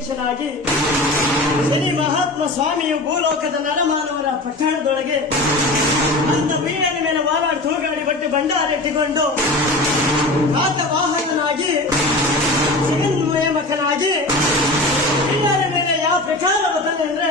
ಾಗಿ ಶ್ರೀ ಮಹಾತ್ಮ ಸ್ವಾಮಿಯು ಭೂಲೋಕದ ನರಮಾನವರ ಪಟ್ಟಣದೊಳಗೆ ಅಂತ ವೀರನ ಮೇಲೆ ವಾರಾಡಿ ತೂಗಾಡಿ ಬಟ್ಟಿ ಭಂಡಾರೆಟ್ಟಿಕೊಂಡು ಕಾತ ವಾಹನನಾಗಿ ಜಗನ್ಮಯಮಕನಾಗಿ ವೀರನ ಮೇಲೆ ಯಾವ ಪ್ರಕಾರ ಬತಾನೆ ಅಂದ್ರೆ